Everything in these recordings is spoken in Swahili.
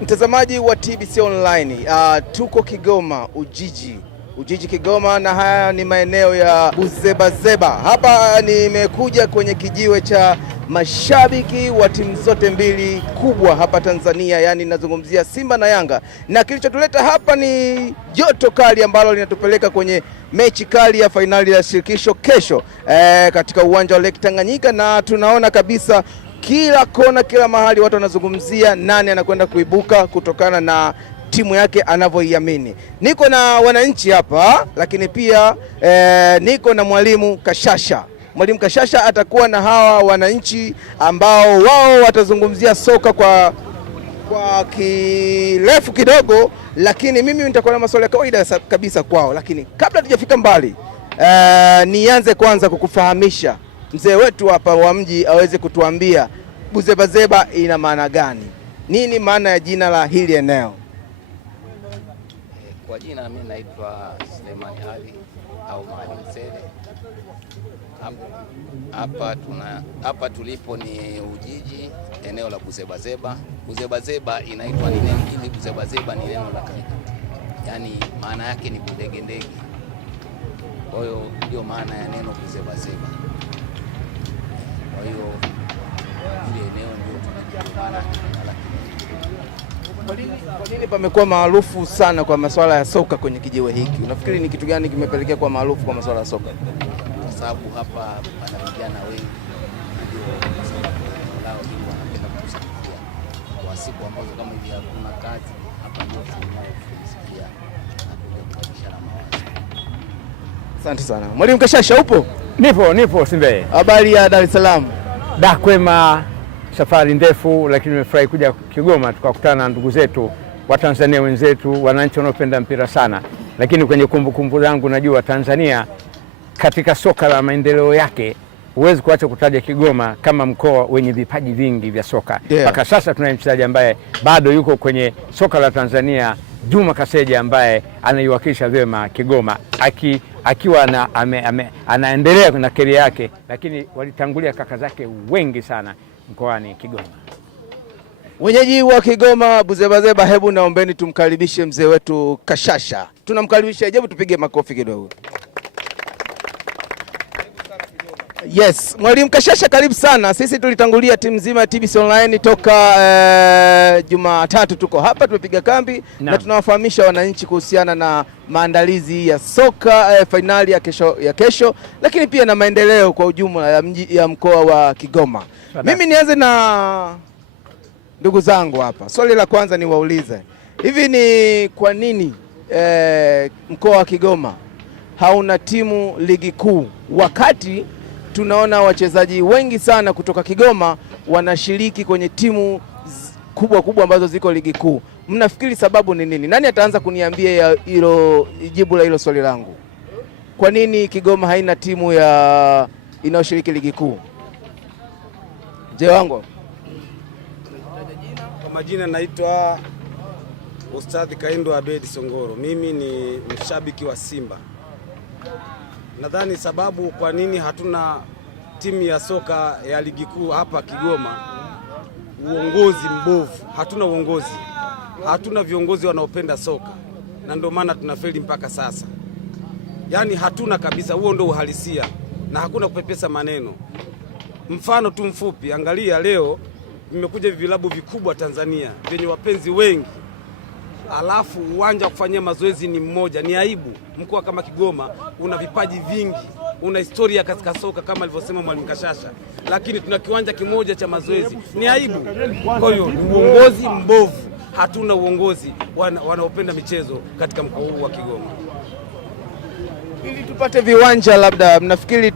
Mtazamaji wa TBC Online, tuko Kigoma Ujiji Kigoma, na haya ni maeneo ya Buzebazeba. Hapa nimekuja kwenye kijiwe cha mashabiki wa timu zote mbili kubwa hapa Tanzania, yani nazungumzia Simba na Yanga, na kilichotuleta hapa ni joto kali ambalo linatupeleka kwenye mechi kali ya fainali ya shirikisho kesho katika uwanja wa Lake Tanganyika, na tunaona kabisa kila kona, kila mahali watu wanazungumzia nani anakwenda kuibuka kutokana na timu yake anavyoiamini. Niko na wananchi hapa, lakini pia niko na Mwalimu Kashasha. Mwalimu Kashasha atakuwa na hawa wananchi ambao wao watazungumzia soka kwa kirefu kidogo, lakini mimi nitakuwa na maswali ya kawaida kabisa kwao. Lakini kabla tujafika mbali, nianze kwanza kukufahamisha mzee wetu hapa wa mji aweze kutuambia Buzebazeba ina maana gani? Nini maana ya jina la hili eneo? Kwa jina mimi naitwa Suleiman Ali au Mwalimu Sele. Hapa tulipo ni Ujiji, eneo la Buzebazeba. Buzebazeba inaitwa ni neno hili, Buzebazeba ni neno la kale. Yaani maana yake ni budegedege. Kwa hiyo ndio maana ya neno Buzebazeba. Kwa hiyo ile eneo ndio tunajuana. Kwa nini pamekuwa maarufu sana kwa masuala ya soka kwenye kijiwe hiki? Unafikiri ni kitu gani kimepelekea kwa maarufu kwa masuala ya soka? Kwa sababu hapa pana vijana wengi ndio sababu lao hili wanapenda kusaidia. Kwa siku ambazo kama hivi hakuna kazi, hapa ndio tunafundishia na kubadilisha mawazo. Asante sana. Mwalimu Kashasha upo? Nipo Simbe. Habari ya Dar es Salaam? Da kwema, safari ndefu, lakini nimefurahi kuja Kigoma tukakutana na ndugu zetu wa Tanzania wenzetu, wananchi wanaopenda mpira sana. Lakini kwenye kumbukumbu zangu najua Tanzania katika soka la maendeleo yake huwezi kuacha kutaja Kigoma kama mkoa wenye vipaji vingi vya soka. Mpaka sasa tunaye mchezaji ambaye bado yuko kwenye soka la Tanzania, Juma Kaseja, ambaye anaiwakilisha vyema Kigoma akiwa anaendelea na career yake, lakini walitangulia kaka zake wengi sana mkoani Kigoma. Wenyeji wa Kigoma Buzebazeba, hebu naombeni tumkaribishe mzee wetu Kashasha. Tunamkaribisha, hebu tupige makofi kidogo. Yes, Mwalimu Kashasha karibu sana. Sisi tulitangulia timu nzima ya TBC Online toka Jumatatu tuko hapa tumepiga kambi na tunawafahamisha wananchi kuhusiana na maandalizi ya soka fainali ya kesho, lakini pia na maendeleo kwa ujumla ya mkoa wa Kigoma. Mimi nianze na ndugu zangu hapa. Swali la kwanza ni waulize, hivi ni kwa nini mkoa wa Kigoma hauna timu ligi kuu, wakati tunaona wachezaji wengi sana kutoka Kigoma wanashiriki kwenye timu kubwa ambazo ziko ligi kuu? Mnafikiri sababu ni nini? Nani ataanza kuniambia hilo jibu la hilo swali langu? Kwa nini Kigoma haina timu inayoshiriki ligi kuu? Je wangu? Kwa majina naitwa Ustadhi Kaindo Abedi Songoro. Mimi ni mshabiki wa Simba. Nadhani sababu kwa nini hatuna timu ya soka ya ligi kuu hapa Kigoma, uongozi mbovu. Hatuna uongozi, hatuna viongozi wanaopenda soka, na ndio maana tunafeli mpaka sasa. Yaani hatuna kabisa, huo ndio uhalisia na hakuna kupepesa maneno. Mfano tu mfupi, angalia leo vimekuja vilabu vikubwa Tanzania vyenye wapenzi wengi, alafu uwanja wa kufanyia mazoezi ni mmoja. Ni aibu. Mkoa kama Kigoma una vipaji vingi, una historia katika soka kama alivyosema Mwalimu Kashasha, lakini tuna kiwanja kimoja cha mazoezi. Ni aibu. Kwa hiyo ni uongozi mbovu. Hatuna uongozi wanaopenda michezo katika mkoa huu wa Kigoma. Ili tupate viwanja, labda mnafikiri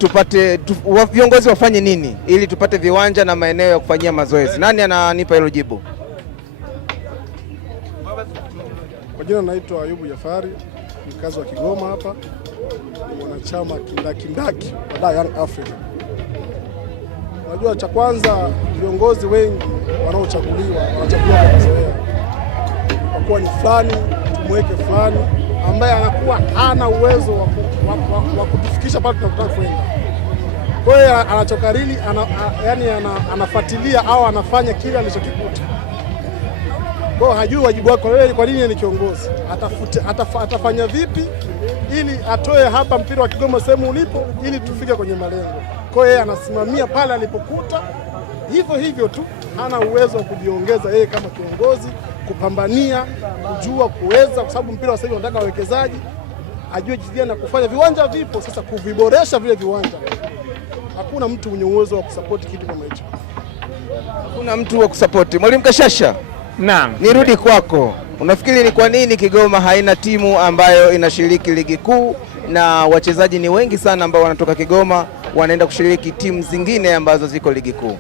viongozi wafanye nini ili tupate viwanja na maeneo ya kufanyia mazoezi? Nani ananipa hilo jibu? Kwa jina naitwa Ayubu Jafari, mkazi wa Kigoma hapa, ni mwanachama kindaki wa Young Africa. Unajua, cha kwanza viongozi wengi wanaochaguliwa wanachaguliwa kwa mazoea. Kwa kuwa ni fulani, tumweke fulani ambaye anakuwa hana uwezo wa kutufikisha pale tunataka kwenda. Kwa hiyo anachokariri anafuatilia au anafanya kile alichokikuta. Kwa hiyo hajui wajibu wake wewe, kwa nini ni kiongozi, atafanya vipi ili atoe hapa mpira wa Kigoma sehemu ulipo ili tufike kwenye malengo. Kwa hiyo yeye anasimamia pale alipokuta, hivyo tu, hana uwezo wa kujiongeza yeye kama kiongozi, kupambania, kujua kuweza, kwa sababu mpira wa sasa hivi unataka wawekezaji, ajue jinsi gani kufanya. Viwanja vipo sasa, kuviboresha vile viwanja. Hakuna mtu mwenye uwezo wa kusapoti kitu kama hicho. Hakuna mtu wa kusapoti. Mwalimu Kashasha, naam, nirudi kwako. Unafikiri ni kwa nini Kigoma haina timu ambayo inashiriki ligi kuu na wachezaji ni wengi sana ambao wanatoka Kigoma wanaenda kushiriki timu zingine ambazo ziko ligi kuu?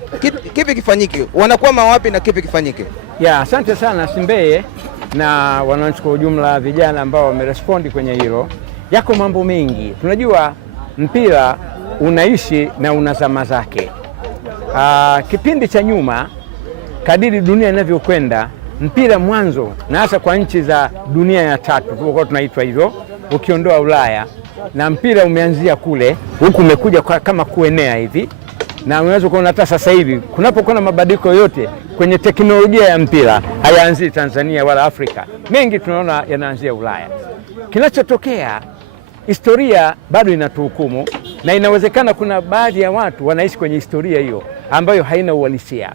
Kipi kifanyike? Wanakwama wapi na kipi kifanyike? Asante sana Simbeye na wananchi kwa ujumla, vijana ambao wamerespondi kwenye hilo. Yako mambo mengi. Tunajua mpira unaishi na una zama zake. Kipindi cha nyuma, kadiri dunia inavyokwenda, mpira mwanzo, na hasa kwa nchi za dunia ya tatu, tulikuwa tunaitwa hivyo, ukiondoa Ulaya, na mpira umeanzia kule, huku umekuja kama kuenea hivi, na unaweza kuona hata sasa hivi kunapokuwa na mabadiliko yote kwenye teknolojia ya mpira, hayaanzii Tanzania wala Afrika, mengi tunaona yanaanzia Ulaya. Kinachotokea, historia bado inatuhukumu, na inawezekana kuna baadhi ya watu wanaishi kwenye historia hiyo ambayo haina uhalisia.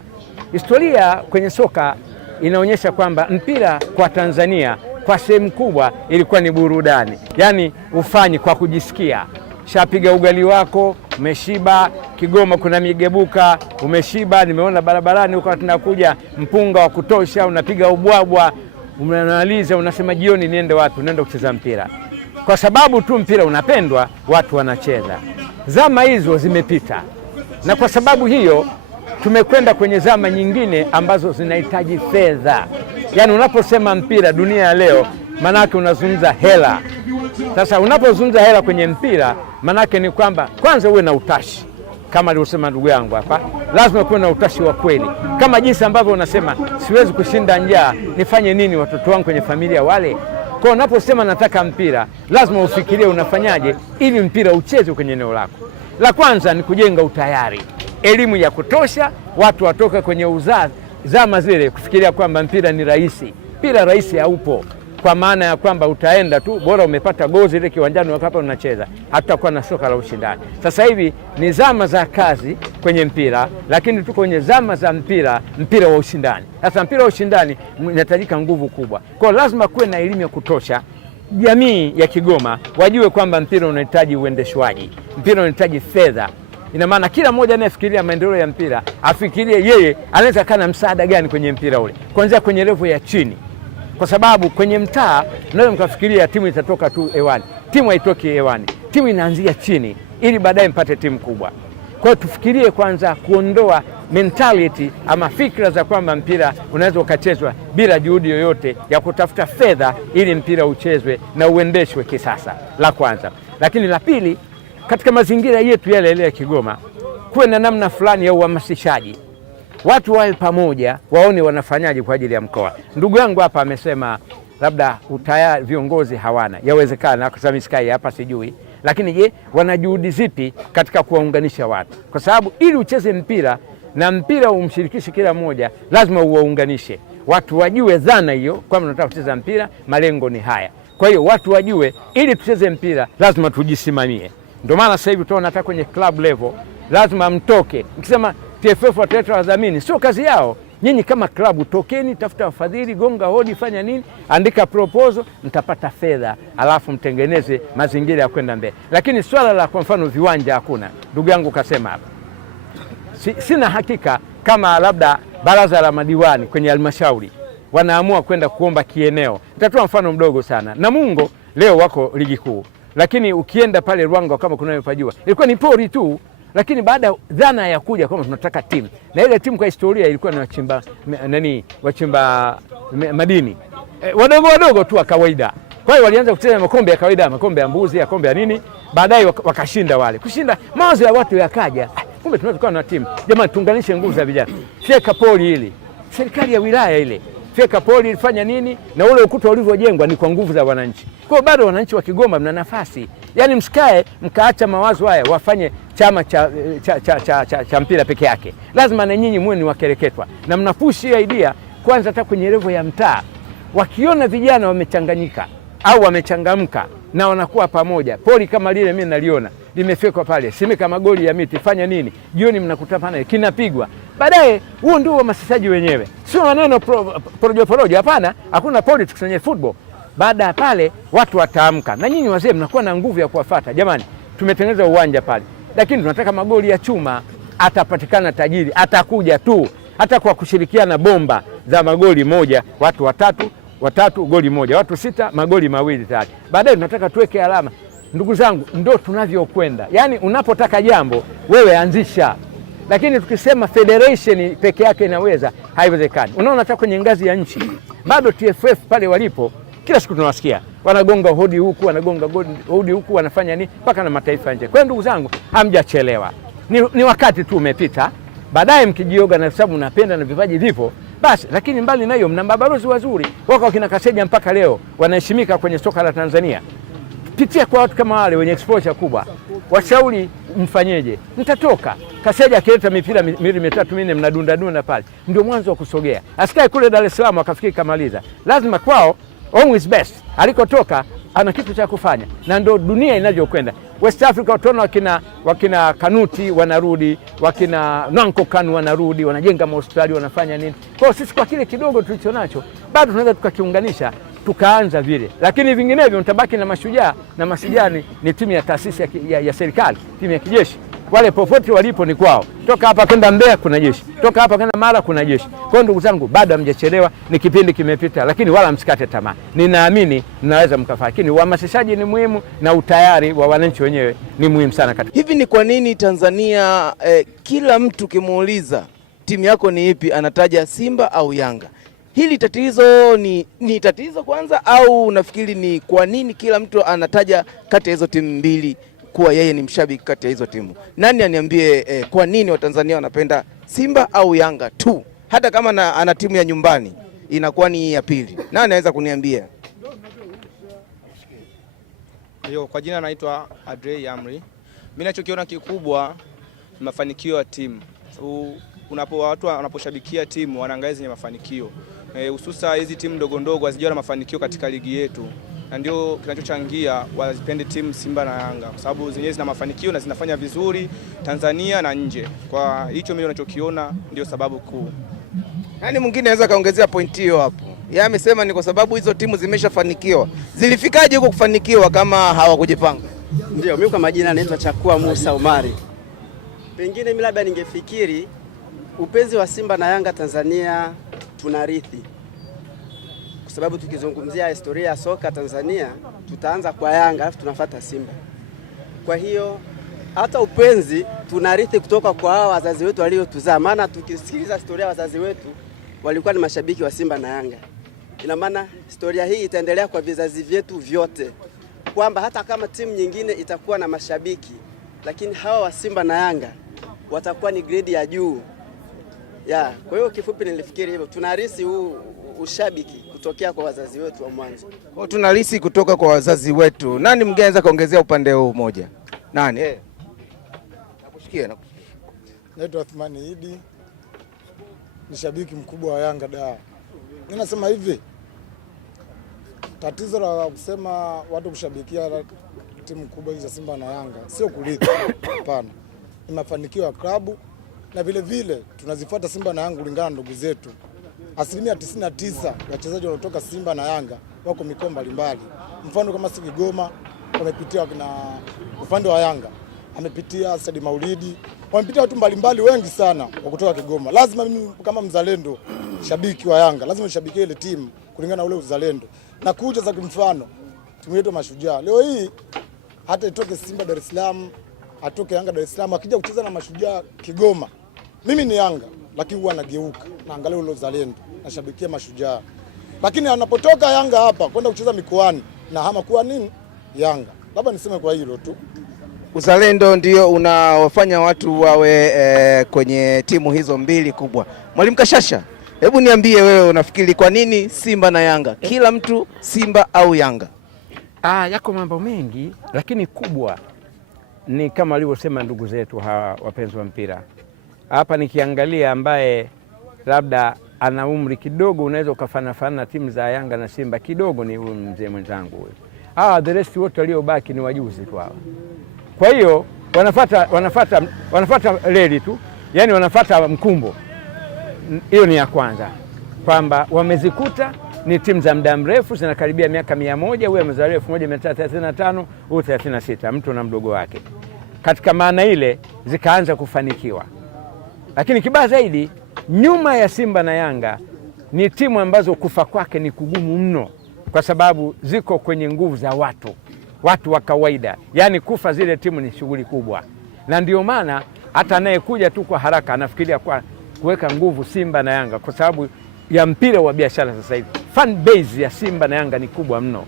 Historia kwenye soka inaonyesha kwamba mpira kwa Tanzania kwa sehemu kubwa ilikuwa ni burudani, yaani ufanyi kwa kujisikia. Shapiga ugali wako, umeshiba. Kigoma kuna migebuka, umeshiba. Nimeona barabarani huko tunakuja mpunga wa kutosha, unapiga ubwabwa, unamaliza, unasema jioni niende wapi? Unaenda kucheza mpira. Kwa sababu tu mpira unapendwa, watu wanacheza. Zama hizo zimepita, na kwa sababu hiyo tumekwenda kwenye zama nyingine ambazo zinahitaji fedha. Yaani unaposema mpira dunia ya leo, manake unazungumza hela. Sasa unapozungumza hela kwenye mpira, manake ni kwamba kwanza uwe na utashi. Kama alivyosema ndugu yangu hapa, lazima kuwe na utashi wa kweli. Kama jinsi ambavyo unasema siwezi kushinda njaa, nifanye nini watoto wangu kwenye familia wale? Kwa unaposema nataka mpira, lazima ufikirie unafanyaje ili mpira ucheze kwenye eneo lako. La kwanza ni kujenga utayari, elimu ya kutosha, watu watoka kwenye zama zile kufikiria kwamba mpira ni rahisi. Mpira rahisi haupo, kwa maana ya kwamba utaenda tu, bora umepata gozi ile kiwanjani wakati unacheza, hatutakuwa na soka la ushindani. Sasa hivi ni zama za kazi kwenye mpira, lakini tuko kwenye zama za mpira wa ushindani. Sasa mpira wa ushindani unahitajika nguvu kubwa, kwa lazima kuwe na elimu ya kutosha. Jamii ya Kigoma wajue kwamba mpira unahitaji uendeshwaji, mpira unahitaji fedha. Ina maana kila mmoja anayefikiria maendeleo ya mpira afikirie yeye anaweza kana msaada gani kwenye mpira ule, kuanzia kwenye level ya chini. Kwa sababu kwenye mtaa unaweza mkafikiria timu itatoka tu hewani. Timu haitoki hewani, timu inaanzia chini ili baadaye mpate timu kubwa. Kwa hiyo tufikirie kwanza kuondoa mentality ama fikra za kwamba mpira unaweza ukachezwa bila juhudi yoyote ya kutafuta fedha ili mpira uchezwe na uendeshwe kisasa, la kwanza. Lakini la pili, katika mazingira yetu yale ya Kigoma, kuwe na namna fulani ya uhamasishaji. Watu wawe pamoja, waone wanafanyaje kwa ajili ya mkoa. Ndugu yangu hapa amesema labda utayari viongozi hawana. Yawezekana kwa sababu sikai hapa sijui. Lakini je, wana juhudi zipi katika kuwaunganisha watu? Kwa sababu ili ucheze mpira na mpira umshirikishe kila mmoja, lazima uwaunganishe. Watu wajue dhana hiyo kwamba tunataka kucheza mpira, malengo ni haya. Kwa hiyo watu wajue ili tucheze mpira lazima tujisimamie. Ndio maana sasa hivi tunaona hata kwenye club level lazima mtoke. Nikisema TFF wataleta wadhamini, sio kazi yao. Nyinyi kama klabu tokeni, tafuta wafadhili, gonga hodi, fanya nini, andika proposal, mtapata fedha, alafu mtengeneze mazingira ya kwenda mbele. Lakini swala la kwa mfano viwanja hakuna. Ndugu yangu kasema hapa, sina hakika kama labda baraza la madiwani kwenye halmashauri wanaamua kwenda kuomba kieneo. Nitatoa mfano mdogo sana. Namungo leo wako ligi kuu, lakini ukienda pale Ruangwa kama kunayopajua, ilikuwa ni pori tu. Lakini baada dhana ya kuja kwamba tunataka timu, na ile timu kwa historia ilikuwa na wachimba madini wadogo tu wa kawaida. Kwa hiyo walianza kucheza makombe ya kawaida, makombe ya mbuzi, ya kombe ya nini, baadaye wakashinda wale. Kushinda mawazo ya watu yakaja, kumbe tunaweza kuwa na timu. Jamani, tuunganishe nguvu za vijana. Fika poli hili, serikali ya wilaya ile fika poli ilifanya nini, na ule ukuta ulivyojengwa ni kwa nguvu za wananchi. Kwa hiyo bado wananchi wa Kigoma mna nafasi. Yaani msikae mkaacha mawazo haya wafanye chama cha mpira peke yake. Lazima na nyinyi muwe ni wakereketwa, na mnapushi idea kwanza hata kwenye level ya mtaa, wakiona vijana wamechanganyika au wamechangamka na wanakuwa pamoja, poli kama lile mimi naliona limefekwa pale, simeka magoli ya miti, fanya nini, jioni mnakutana kinapigwa. Baadaye huo ndio uhamasishaji wenyewe, sio maneno porojo, hapana, hakuna politics kwenye football. Baada ya pale watu wataamka, na nyinyi wazee mnakuwa na nguvu ya kuwafuata. Jamani, tumetengeneza uwanja pale, lakini tunataka magoli ya chuma. Atapatikana tajiri, atakuja tu hata kwa kushirikiana bomba za magoli moja, watu watatu goli moja, watu 6 magoli 2 tayari. Baadaye tunataka tuweke alama. Ndugu zangu, ndo tunavyokwenda. Yaani unapotaka jambo wewe anzisha, lakini tukisema federation peke yake inaweza, haiwezekani. Unaona hata kwenye ngazi ya nchi bado TFF pale walipo, kila siku tunawasikia wanagonga hodi huku, wanagonga hodi huku, wanafanya nini mpaka na mataifa nje. Kwa hiyo ndugu zangu, hamjachelewa, ni wakati tu umepita. Baadaye mkijioga na sababu unapenda na vipaji vipo basi, lakini mbali na hiyo mna mabalozi wazuri wako wakina Kaseja mpaka leo wanaheshimika kwenye soka la Tanzania. Pitia kwa watu kama wale wenye exposure kubwa, washauri mfanyeje, mtatoka. Kaseja akileta mipira 3-4 mnadunda pale, ndio mwanzo wa kusogea. Asikae kule Dar es Salaam akafikiri kamaliza, lazima kwao home is best. Alikotoka ana kitu cha kufanya, na ndio dunia inavyokwenda. West Africa utaona wakina Kanuti wanarudi, wakina Nanko Kanu wanarudi, wanajenga mahospitali, wanafanya nini. Kwa sisi kwa kile kidogo tulicho nacho bado tunaweza tukakiunganisha tukaanza vile, lakini vinginevyo mtabaki na Mashujaa, na Mashujaa ni timu ya taasisi ya serikali, timu ya kijeshi. Wale popote walipo ni kwao. Toka hapa kwenda Mbeya kuna jeshi, toka hapa kwenda Mara kuna jeshi. Kwa hiyo ndugu zangu, bado hamjachelewa, ni kipindi kimepita, lakini wala msikate tamaa. Ninaamini mnaweza mkafanya, lakini uhamasishaji ni muhimu na utayari wa wananchi wenyewe ni muhimu sana katika. Hivi ni kwa nini Tanzania kila mtu kimuuliza timu yako ni ipi anataja Simba au Yanga? Hili tatizo ni tatizo kwanza, au unafikiri ni kwa nini kila mtu anataja kati ya hizo timu mbili kuwa yeye ni mshabiki kati ya hizo timu? Nani aniambie kwa nini Watanzania wanapenda Simba au Yanga tu, hata kama ana timu ya nyumbani inakuwa ni ya pili? Nani anaweza kuniambia? Kwa jina naitwa Adrey Amri. Mimi ninachokiona kikubwa ni mafanikio ya timu. Watu wanaposhabikia timu wanaangalia zenye mafanikio, hususa hizi timu ndogo ndogo hazijua na mafanikio katika ligi yetu, na ndio kinachochangia wazipende timu Simba na Yanga, kwa sababu zenyewe zina mafanikio na zinafanya vizuri Tanzania na nje. Kwa hicho mimi ninachokiona ndio sababu kuu. Nani mwingine anaweza kaongezea point hiyo hapo? Yeye amesema ni kwa sababu hizo timu zimeshafanikiwa. Zilifikaje huko kufanikiwa kama hawakujipanga? Ndio, mimi kwa majina naitwa Chakua Musa Umari. Pengine mimi labda ningefikiri upenzi wa Simba na Yanga Tanzania tunarithi, kwa sababu tukizungumzia historia ya soka Tanzania tutaanza kwa Yanga alafu tunafuata Simba. Kwa hiyo hata upenzi tunarithi kutoka kwa hao wazazi wetu waliotuzaa, maana tukisikiliza historia ya wazazi wetu walikuwa ni mashabiki wa Simba na Yanga. Ina maana historia hii itaendelea kwa vizazi vyetu vyote, kwamba hata kama timu nyingine itakuwa na mashabiki, lakini hawa wa Simba na Yanga watakuwa ni grade ya juu. Kwa hiyo kifupi nilifikiri hivyo, tunarisi huu ushabiki kutokea kwa wazazi wetu wa mwanzo. Kwa tunarisi kutoka kwa wazazi wetu. Nani mngeweza kaongezea upande huu moja? Nani? Nakushikia. Naitwa Athmani Idi, ni shabiki mkubwa wa Yanga da. Mimi nasema hivi, tatizo la kusema watu kushabikia timu kubwa hizi za Simba na Yanga sio kurithi, hapana. Ni mafanikio ya klabu, na vile vile tunazifuata Simba na Yanga kulingana na ndugu zetu. Asilimia 99 wachezaji wanaotoka Simba na Yanga wako mikoa mbalimbali. Mfano kama Kigoma wamepitia na upande wa Yanga amepitia Said Maulidi, wamepitia watu mbalimbali wengi sana wa kutoka Kigoma. Lazima mimi kama mzalendo, shabiki wa Yanga, lazima nishabikie ile timu kulingana na ule uzalendo. Na kuja za kimfano timu yetu Mashujaa leo hii, hata itoke Simba Dar es Salaam, atoke Yanga Dar es Salaam, akija kucheza na Mashujaa Kigoma, mimi ni Yanga lakini huwa nageuka naangalia ule uzalendo, nashabikia Mashujaa. Lakini anapotoka Yanga hapa kwenda kucheza mikoani na hama kuwa nini Yanga. Labda niseme kwa hilo tu. Uzalendo ndio unawafanya watu wawe kwenye timu hizo mbili kubwa. Mwalimu Kashasha, hebu niambie wewe, unafikiri kwa nini Simba na Yanga? Kila mtu Simba au Yanga? Yako mambo mengi, lakini kubwa ni kama walivyosema ndugu zetu hawa wapenzi wa mpira. Hapa nikiangalia ambaye labda ana umri kidogo, unaweza ukafanana na timu za Yanga na Simba kidogo, ni huyu mzee mwenzangu huyo. The rest wote waliobaki ni wajuzi tu hawa. Kwa hiyo wanafuata reli tu, yani wanafuata mkumbo. Hiyo ni ya kwanza, kwamba wamezikuta ni timu za muda mrefu, zinakaribia miaka 100. Huyu amezaliwa 1935, huyu 36, mtu na mdogo wake. Katika maana ile zikaanza kufanikiwa. Lakini kibaya zaidi, nyuma ya Simba na Yanga ni timu ambazo kufa kwake ni kugumu mno, kwa sababu ziko kwenye nguvu za watu wa kawaida. Yani kufa zile timu ni shughuli kubwa, na ndio maana hata anayekuja tu kwa haraka anafikiria kwa kuweka nguvu Simba na Yanga, kwa sababu ya mpira wa biashara. Sasa hivi fan base ya Simba na Yanga ni kubwa mno.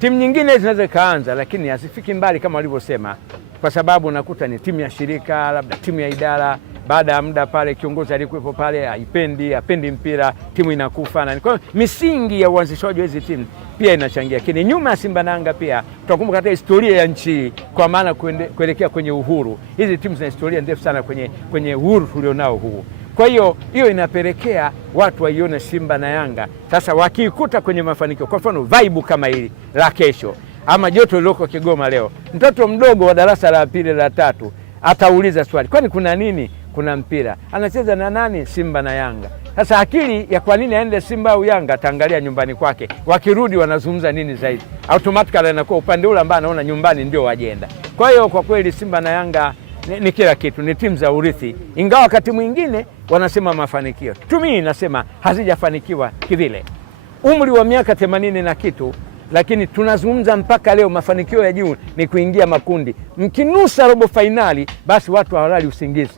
Timu nyingine zinaweza kaanza, lakini hasifiki mbali kama walivyosema, kwa sababu unakuta ni timu ya shirika, labda timu ya idara. Baada ya muda pale kiongozi alikuwepo pale hapendi mpira, timu inakufa. Na kwa hiyo misingi ya uanzishwaji wa hizi timu pia inachangia. Lakini nyuma ya Simba na Yanga pia tutakumbuka hata historia ya nchi, kwa maana kuelekea kwenye uhuru. Hizi timu zina historia ndefu sana kwenye uhuru tulionao huu. Kwa hiyo inapelekea watu waione Simba na Yanga sasa wakikuta kwenye mafanikio. Kwa mfano vibe kama hili la kesho, ama joto liloko Kigoma leo, mtoto mdogo wa darasa la pili la tatu atauliza swali, kwani kuna nini? Kuna mpira, anacheza na nani? Simba na Yanga. Sasa akili ya kwa nini aende Simba au Yanga ataangalia nyumbani kwake, wakirudi wanazungumza nini zaidi, automatically anakuwa upande ule ambao anaona nyumbani ndio ajenda. Kwa hiyo kwa kweli Simba na Yanga ni kila kitu, ni timu za urithi, ingawa wakati mwingine wanasema mafanikio. Mimi nasema hazijafanikiwa kivile. Umri wa miaka 80 na kitu, lakini tunazungumza mpaka leo mafanikio ya juu ni kuingia makundi. Mkinusa robo finali, basi watu hawalali usingizi.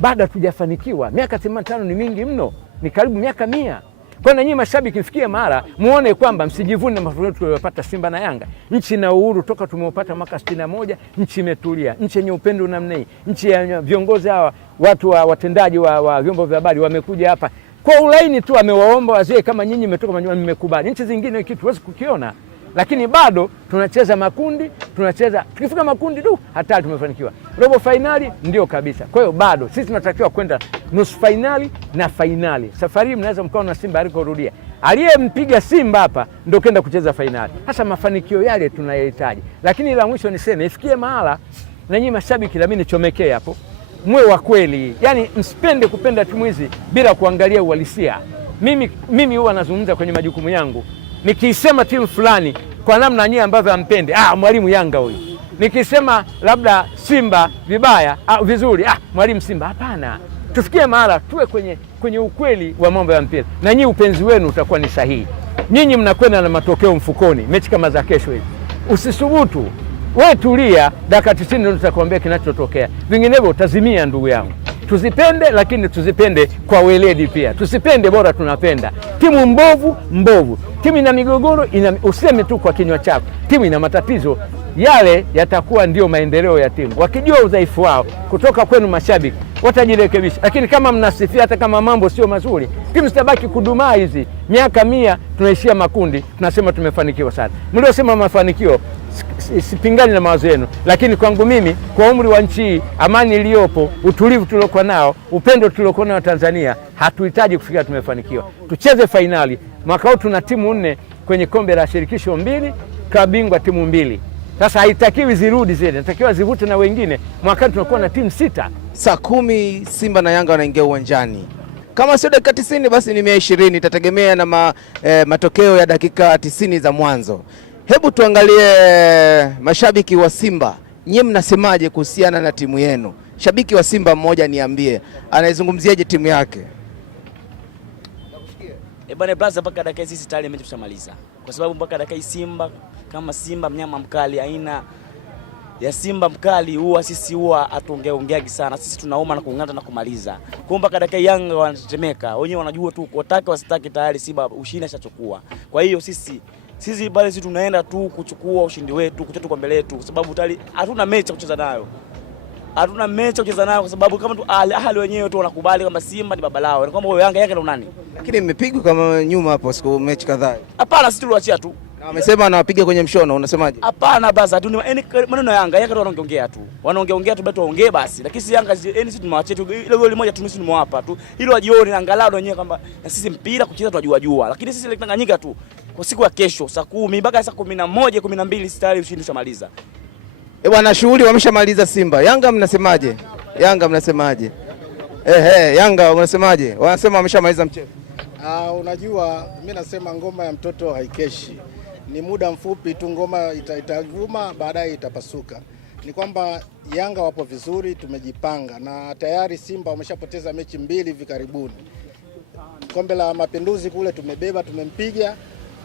Baada tujafanikiwa. Miaka 85 ni mingi mno, ni karibu miaka 100. Kwa nyinyi mashabiki mfikie mara muone kwamba msijivune na mafanikio tuliyopata Simba na Yanga. Nchi na uhuru toka tumeupata mwaka 61, nchi imetulia, nchi yenye upendo namna hii, nchi ya viongozi hawa, watu wa watendaji wa vyombo vya habari wamekuja hapa kwa ulaini tu, amewaomba wazee kama nyinyi mmetoka manyumbani mmekubali. Nchi zingine kitu huwezi kukiona, lakini bado tunacheza makundi, tukifika makundi tu hatari tumefanikiwa. Robo finali ndio kabisa. Kwa hiyo bado sisi tunatakiwa kwenda nusu finali na finali. Safari mnaweza mkao na Simba alikorudia, aliyempiga Simba hapa ndio kwenda kucheza finali. Sasa mafanikio yale tunayahitaji. Lakini la mwisho niseme, ifikie mahala na nyinyi mashabiki, na mimi nichomekee hapo, mwe wa kweli. Yani msipende kupenda timu hizi bila kuangalia uhalisia. Mimi huwa nazungumza kwenye majukumu yangu, nikisema timu fulani kwa namna nyinyi ambavyo ampende, mwalimu Yanga huyu. Nikisema labda Simba vibaya, vizuri, mwalimu Simba. Hapana. Tufikie mahala tuwe kwenye ukweli wa mambo ya mpira, na nyinyi upenzi wenu utakuwa ni sahihi. Nyinyi mnakwenda na matokeo mfukoni, mechi kama za kesho hizi. Usisubutu. Wewe tulia, dakika 90 ndio tutakwambia kinachotokea. Vinginevyo utazimia, ndugu yangu. Tuzipende, lakini tuzipende kwa weledi pia. Tusipende bora tunapenda. Timu mbovu. Timu ina migogoro, useme tu kwa kinywa chako. Timu ina matatizo, yale yatakuwa ndio maendeleo ya timu. Wakijua udhaifu wao kutoka kwenu mashabiki, watajirekebisha. Lakini kama mnasifia hata kama mambo sio mazuri, timu zitabaki kudumaa hizi. Miaka 100 tunaishia makundi, tunasema tumefanikiwa sana. Mliosema mafanikio, sipingani na mawazo yenu, lakini kwangu mimi, kwa umri wa nchi, amani iliyopo, utulivu tuliokuwa nao, upendo tuliokuwa nao Tanzania, hatuhitaji kufikia tumefanikiwa. Tucheze finali. Mwaka huu tuna timu 4 kwenye kombe la shirikisho 2, klabu bingwa timu 2. Sasa haitakiwi zirudi zile, natakiwa zivute na wengine. Mwaka tunakuwa na timu 6. Saa 10 Simba na Yanga wanaingia uwanjani. Kama sio dakika 90 basi ni 120, itategemea na matokeo ya dakika 90 za mwanzo. Hebu tuangalie mashabiki wa Simba. Nyie mnasemaje kuhusiana na timu yenu? Shabiki wa Simba mmoja niambie, anaizungumziaje timu yake? Bwana Blaza, mpaka dakika hizi tayari mechi tushamaliza. Kwa sababu mpaka dakika hii Simba kama Simba mnyama mkali, aina ya Simba mkali huwa sisi atuongeagi sana. Sisi tunaoma na kung'ata na kumaliza. Kwa mpaka dakika Yanga wanatetemeka. Wenyewe wanajua tu wataka wasitaki tayari Simba ushindi ashachukua. Kwa hiyo sisi bali sisi tunaenda tu kuchukua ushindi wetu, kuchetu kwa mbele yetu, kwa sababu tayari hatuna mechi kucheza nayo. Kwa sababu kama tu Ahali wenyewe tu wanakubali kama Simba ni baba lao. Ni kwamba Yanga ndo nani? Lakini mmepigwa kama nyuma hapo siku mechi kadhaa. Hapana, sisi tuliachia tu. Na wamesema anawapiga kwenye mshono, unasemaje? Hapana basi tu maneno ya Yanga wanaongea tu. Wanaongea tu bado waongee basi. Lakini si Yanga sisi tumewachia tu ile goli moja tumisi tumewapa tu. Ili wajione angalau wenyewe kwamba na sisi mpira kucheza tunajua. Lakini sisi Tanganyika tu kwa siku ya kesho saa 10 mpaka saa 11 12 tayari ushindi ushamaliza. Bwana shughuli wameshamaliza Simba. Yanga mnasemaje? Yanga unasemaje? Wanasema wameshamaliza mchezo. Unajua mimi nasema ngoma ya mtoto haikeshi. Ni muda mfupi tu ngoma itavuma, baadaye itapasuka. Ni kwamba Yanga wapo vizuri, tumejipanga na tayari Simba wameshapoteza mechi 2 hivi karibuni. Kombe la Mapinduzi kule tumebeba, tumempiga.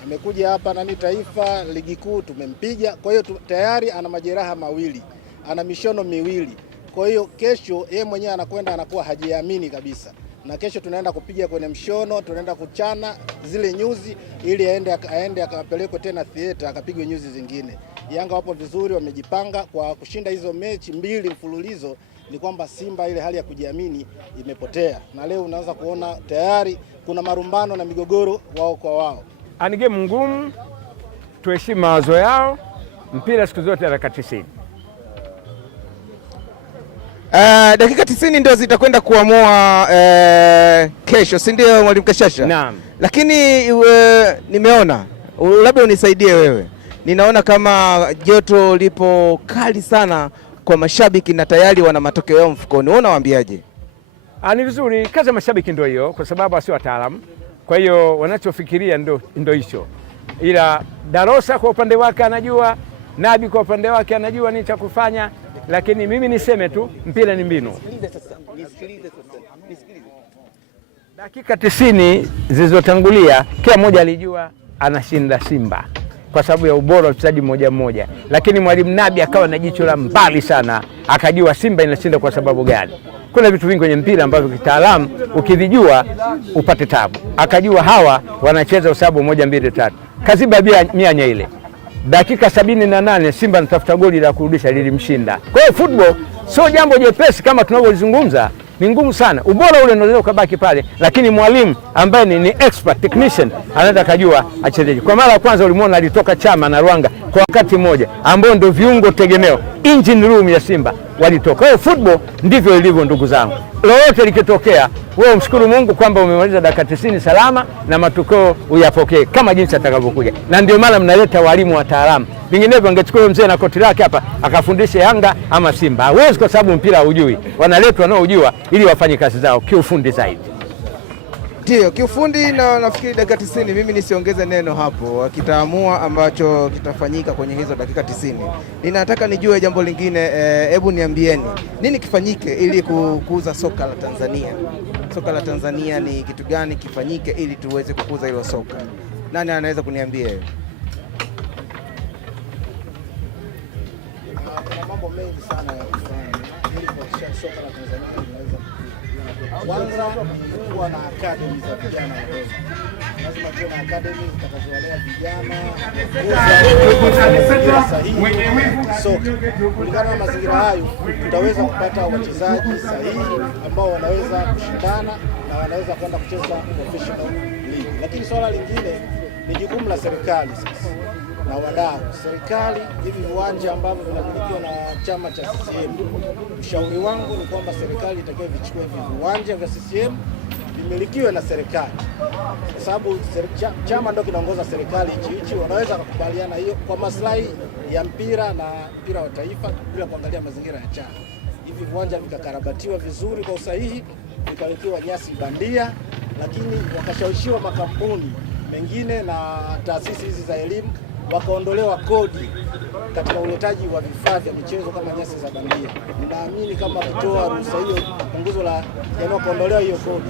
Amekuja hapa Taifa ligi kuu tumempiga. Kwa hiyo tayari ana majeraha mawili, ana mishono miwili. Kwa hiyo kesho yeye mwenyewe anakuwa hajiamini kabisa. Na kesho tunaenda kupiga kwenye mshono, tunaenda kuchana zile nyuzi ili aende akapelekwe tena theater akapigwe nyuzi zingine. Yanga wapo vizuri, wamejipanga kwa kushinda hizo mechi 2 mfululizo. Ni kwamba Simba ile hali ya kujiamini imepotea. Na leo unaanza kuona tayari kuna marumbano na migogoro wao kwa wao. Ni game ngumu, tuheshimu mawazo yao. Mpira siku zote dakika 90. Dakika 90 ndio zitakwenda kuamua kesho, si ndio Mwalimu Kashasha? Naam. Lakini nimeona, labda unisaidie wewe. Ninaona kama joto lipo kali sana kwa mashabiki na tayari wana matokeo yao mfukoni. Wewe unawaambiaje? Ni vizuri, kazi ya mashabiki ndio hiyo, kwa sababu sio wataalamu. Kwa hiyo wanachofikiria ndio hicho. Ila Darosa kwa upande wake anajua, Nabi kwa upande wake anajua nini cha kufanya, lakini mimi niseme tu mpira ni mbinu. Dakika 90 zilizotangulia kila mmoja alijua anashinda Simba kwa sababu ya ubora wa mchezaji mmoja, lakini Mwalimu Nabi akawa na jicho la mbali sana, akajua Simba inashinda kwa sababu gani. Kuna vitu vingi kwenye mpira ambavyo kitaalamu ukivijua upate tabu. Akajua hawa wanacheza kwa sababu 1 2 3. Kaziba mianya ile. Dakika 78 Simba anatafuta goli la kurudisha lilimshinda. Kwa hiyo football sio jambo jepesi kama tunavyozungumza, ni ngumu sana. Ubora ule unaweza kubaki pale, lakini mwalimu ambaye ni expert technician anaweza kujua achezeje. Kwa mara ya kwanza ulimuona alitoka Chama na Rwanga kwa wakati mmoja, ambao ndio viungo tegemeo, engine room ya Simba walitoka. Kwa hiyo football ndivyo ilivyo ndugu zangu. Lolote likitokea, wewe mshukuru Mungu kwamba umemaliza dakika 90 salama na matokeo uyapokee kama jinsi atakavyokuja. Na ndio maana mnaleta walimu wataalamu. Vinginevyo angechukua mzee na koti lake hapa akafundisha Yanga ama Simba. Hawezi, kwa sababu mpira hujui. Wanaletwa wanaojua ili wafanye kazi zao kiufundi zaidi. Ndio, kiufundi, na nafikiri dakika 90 mimi nisiongeze neno hapo, kitaamua ambacho kitafanyika kwenye hizo dakika 90. Ninataka nijue jambo lingine, hebu niambieni nini kifanyike ili kukuza soka la Tanzania? Soka la Tanzania ni kitu gani kifanyike ili tuweze kukuza hilo soka? Nani anaweza kuniambia hiyo? Kuna mambo mengi sana ya kufanya ili kuhakikisha soka la Tanzania linaweza kwanza kuwa na academy za vijana wadogo. Lazima tuwe na academy zitakazowalea vijana soka. Kulingana na mazingira hayo, tutaweza kupata wachezaji sahihi ambao wanaweza kushindana na wanaweza kwenda kucheza professional league. Lakini swala lingine ni jukumu la serikali sasa na wadau. Serikali, hivi viwanja ambavyo vinamilikiwa na chama cha CCM, ushauri wangu ni kwamba serikali itakiwa vichukue viwanja vya CCM vimilikiwe na serikali, kwa sababu chama ndio kinaongoza serikali hichi. Wanaweza kukubaliana hiyo kwa maslahi ya mpira na mpira wa taifa bila kuangalia mazingira ya chama. Hivi viwanja vikakarabatiwa vizuri kwa usahihi, vikawekewa nyasi bandia, lakini wakashawishiwa makampuni mengine na taasisi hizi za elimu wakaondolewa kodi katika uletaji wa vifaa vya michezo kama nyasi za bandia. Ninaamini kama kutoa ruhusa hiyo, punguzo la kuondolewa hiyo kodi,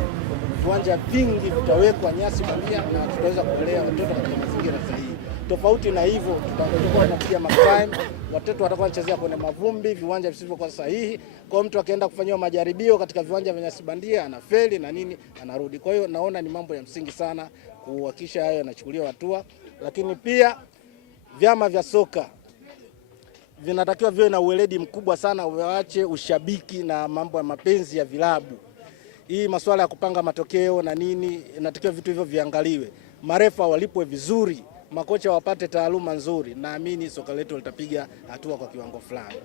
viwanja vingi vitawekwa nyasi bandia na tutaweza kulea watoto katika mazingira sahihi. Tofauti na hivyo, tutakuwa tunapiga matime, watoto watakuwa wanachezea kwenye mavumbi, viwanja visivyokuwa sahihi. Kwa mtu akaenda kufanywa majaribio katika viwanja vya nyasi bandia, anafeli na nini, anarudi. Kwa hiyo naona ni mambo ya msingi sana kuhakikisha hayo yanachukuliwa hatua, lakini pia vyama vya soka vinatakiwa viwe na uweledi mkubwa sana, waache ushabiki na mambo ya mapenzi ya vilabu. Hii masuala ya kupanga matokeo na nini, inatakiwa vitu hivyo viangaliwe. marefa walipwe vizuri, makocha wapate taaluma nzuri, naamini soka letu litapiga hatua kwa kiwango fulani.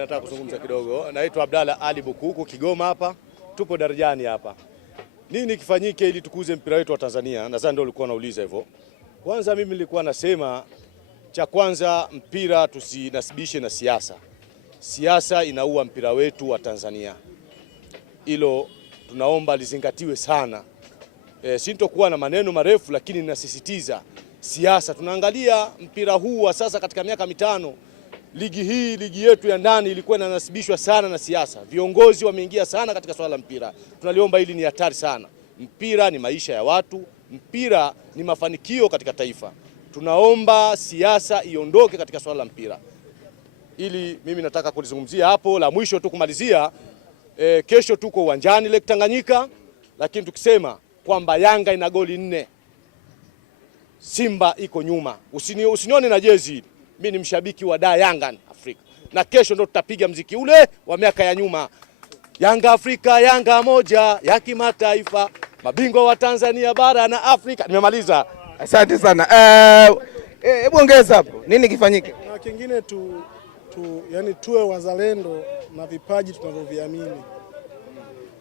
Nataka kuzungumza kidogo. Naitwa Abdalla Ali Bukuku, Kigoma hapa. Tupo darajani hapa. Nini kifanyike ili tukuze mpira wetu wa Tanzania? Nadhani ndio ulikuwa unauliza hivyo. Kwanza mimi nilikuwa nasema cha kwanza, mpira tusinasibishe na siasa. Siasa inaua mpira wetu wa Tanzania. Hilo tunaomba lizingatiwe sana. Sintokuwa na maneno marefu, lakini ninasisitiza siasa. Tunaangalia mpira huu wa sasa katika miaka mitano, ligi yetu ya ndani ilikuwa inanasibishwa sana na siasa. Viongozi wameingia sana katika swala la mpira. Tunaliomba hili ni hatari sana. Mpira ni maisha ya watu, mpira ni mafanikio katika taifa. Tunaomba siasa iondoke katika swala la mpira. Ili mimi nataka kulizungumzia hapo. La mwisho tu kumalizia, kesho tuko uwanjani Lake Tanganyika, lakini tukisema kwamba Yanga ina goli 4, Simba iko nyuma. Usinione na jezi. Mimi ni mshabiki wa Yanga Afrika. Na kesho ndo tutapiga mziki ule wa miaka ya nyuma. Yanga Afrika, Yanga moja ya kimataifa, mabingwa wa Tanzania bara na Afrika. Nimemaliza. Asante sana. Hebu ongeza hapo. Nini kifanyike? Na kingine yani tuwe wazalendo na vipaji tunavyoviamini.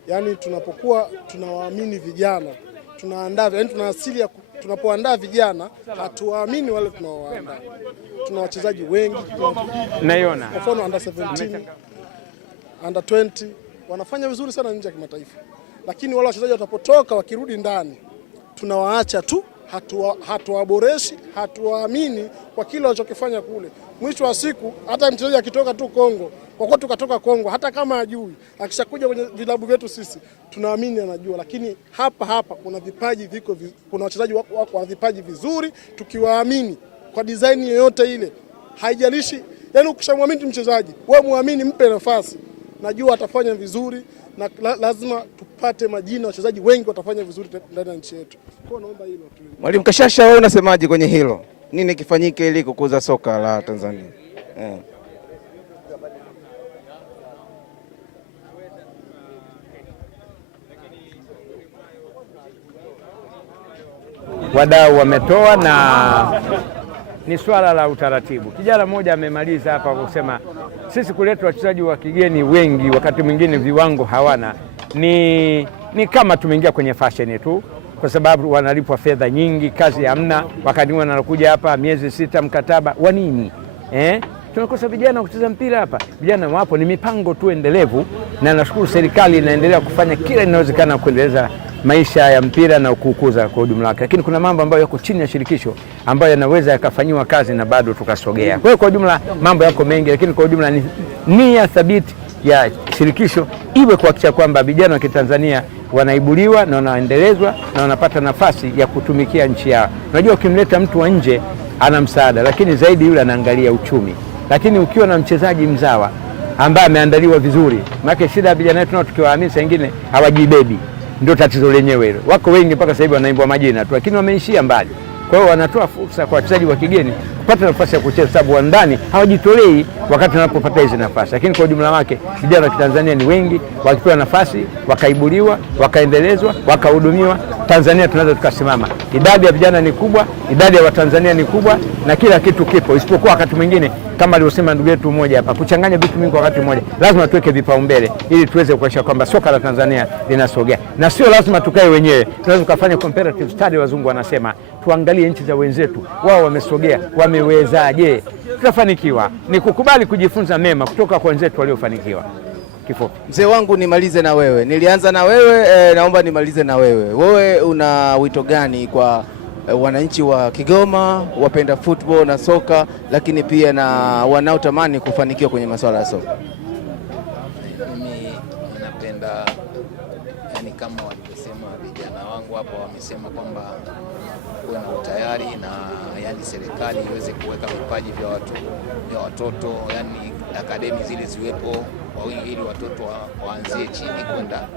Yani tunapokuwa tunawaamini vijana, tunaandaa, yani tuna asili ya tunapoandaa vijana hatuwaamini wale tunaowaandaa. Tuna wachezaji wengi, naiona kwa mfano under 17, under 20 wanafanya vizuri sana nje ya kimataifa. Lakini wale wachezaji watapotoka wakirudi ndani, tunawaacha tu, hatuwaboreshi, hatuwaamini kwa kile walichokifanya kule. Mwisho wa siku hata mchezaji akitoka tu Kongo, kwa kuwa tukatoka Kongo, hata kama ajui, akishakuja kwenye vilabu vyetu sisi tunaamini anajua. Lakini hapa kuna vipaji kuna wachezaji wako wana vipaji vizuri, tukiwaamini kwa design yoyote ile, haijalishi. Yani ukishamwamini mchezaji, wewe muamini, mpe nafasi, najua atafanya vizuri. Na lazima tupate majina wachezaji wengi watafanya vizuri ndani ya nchi yetu. Kwa naomba hilo tu. Mwalimu Kashasha, wewe unasemaje kwenye hilo? Nini kifanyike ili kukuza soka la Tanzania? Wadau wametoa na ni swala la utaratibu. Kijana mmoja amemaliza hapa kusema sisi kuleta wachezaji wa kigeni wengi, wakati mwingine viwango hawana, ni kama tumeingia kwenye fashion tu, kwa sababu wanalipwa fedha nyingi, kazi hamna. Wakati wanakuja hapa miezi 6 mkataba wa nini? Tunakosa vijana kucheza mpira hapa. Vijana wapo, ni mipango tu endelevu, na nashukuru serikali inaendelea kufanya kila inawezekana kuendeleza maisha ya mpira na kukuza kwa ujumla wake. Lakini kuna mambo ambayo yako chini ya shirikisho ambayo yanaweza yakafanywa kazi na bado tukasogea. Kwa hiyo kwa ujumla mambo yako mengi, lakini kwa ujumla ni nia thabiti ya shirikisho iwe kuhakikisha kwamba vijana wa Kitanzania wanaibuliwa na wanaendelezwa na wanapata nafasi ya kutumikia nchi yao. Unajua, ukimleta mtu wa nje ana msaada, lakini zaidi yule anaangalia uchumi. Lakini ukiwa na mchezaji mzawa ambaye ameandaliwa vizuri, maana shida ya vijana wetu tukiwaamini wengine hawajibebi, ndio tatizo lenyewe hilo. Wako wengi mpaka sasa hivi wanaimbwa majina tu, lakini wameishia mbali. Kwa hiyo wanatoa fursa kwa wachezaji wa kigeni kupata nafasi ya kucheza, sababu wa ndani hawajitolei wakati wanapopata hizo nafasi. Lakini kwa ujumla wake vijana wa Kitanzania ni wengi, wakipewa nafasi wakaibuliwa, wakaendelezwa, wakahudumiwa, Tanzania tunaweza tukasimama. Idadi ya vijana ni kubwa, idadi ya Watanzania ni kubwa, na kila kitu kipo, isipokuwa wakati mwingine kama alivyosema ndugu yetu mmoja hapa, kuchanganya vitu vingi kwa wakati mmoja. Lazima tuweke vipaumbele ili tuweze kuhakikisha kwamba soka la Tanzania linasogea, na sio lazima tukae wenyewe. Tunaweza kufanya comparative study, wazungu wanasema, tuangalie nchi za wenzetu, wao wamesogea, wamewezaje. Tutafanikiwa ni kukubali kujifunza mema kutoka kwa wenzetu waliofanikiwa. Kifupi, mzee wangu, nimalize na wewe. Nilianza na wewe, naomba nimalize na wewe. Wewe una wito gani kwa wananchi wa Kigoma, wapenda football na soka, lakini pia na wanaotamani kufanikiwa kwenye masuala ya soka? Mimi napenda, yani kama walivyosema vijana wangu hapo, wamesema kwamba kuwe na utayari na yani serikali iweze kuweka vipaji vya watoto, yani akademi zile ziwepo kwa wingi ili watoto waanzie chini kwenda.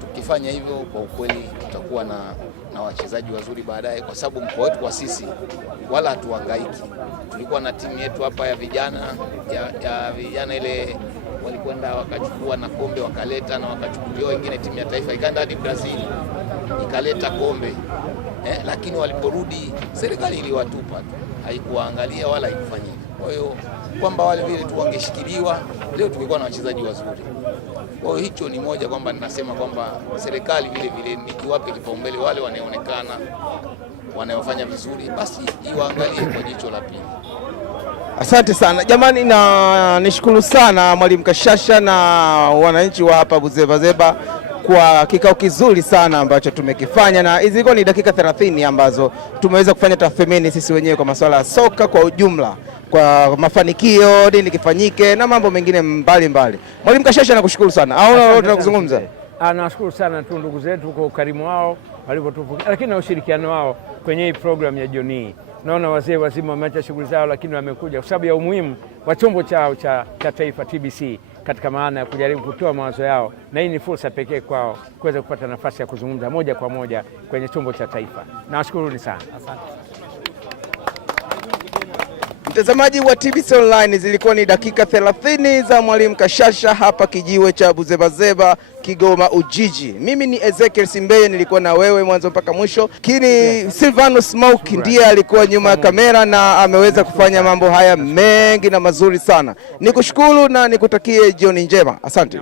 Tukifanya hivyo, kwa ukweli tutakuwa na wachezaji wazuri baadaye, kwa sababu mkoa wetu kwa sisi wala hatuhangaiki. Tulikuwa na timu yetu hapa ya vijana ile walikwenda wakachukua na kombe wakaleta na wakachukuliwa wengine, timu ya taifa ikaenda hadi Brazil. ikaleta kombe lakini waliporudi serikali iliwatupa tu, haikuwaangalia wala haikufanyika. Kwa hiyo kwamba wale vile tu wangeshikiliwa, leo tungekuwa na wachezaji wazuri. Kwa hiyo hicho ni moja kwamba ninasema kwamba serikali vile vile nikiwape kipaumbele wale wanaoonekana wanaofanya vizuri, basi iwaangalie kwa jicho la pili. Asante sana jamani, na nishukuru sana Mwalimu Kashasha na wananchi wa hapa Buzebazeba kwa kikao kizuri sana ambacho tumekifanya, na hizi ni dakika 30 ambazo tumeweza kufanya tathmini sisi wenyewe kwa masuala ya soka kwa ujumla, kwa mafanikio, nini kifanyike na mambo mengine mbalimbali. Mwalimu Kashasha, nakushukuru sana. Au unataka kuzungumza? Nashukuru sana tu ndugu zetu kwa ukarimu wao walivyotupokea, lakini na ushirikiano wao kwenye hii program ya jioni. Naona wazee wazima wameacha shughuli zao, lakini wamekuja kwa sababu ya umuhimu wa chombo chao cha taifa TBC, katika maana ya kujaribu kutoa mawazo yao, na hii ni fursa pekee kwao kuweza kupata nafasi ya kuzungumza moja kwa moja kwenye chombo cha taifa. Nawashukuruni sana. Asante. Mtazamaji wa TBC Online, zilikuwa ni dakika 30 za Mwalimu Kashasha hapa kijiwe cha Buzebazeba, Kigoma Ujiji. Mimi ni Ezekiel Simbeye, nilikuwa na wewe mwanzo mpaka mwisho. Kini Silvanus Smoke ndiye alikuwa nyuma ya kamera na ameweza kufanya mambo haya mengi na mazuri sana. Nikushukuru na nikutakie jioni njema. Asante.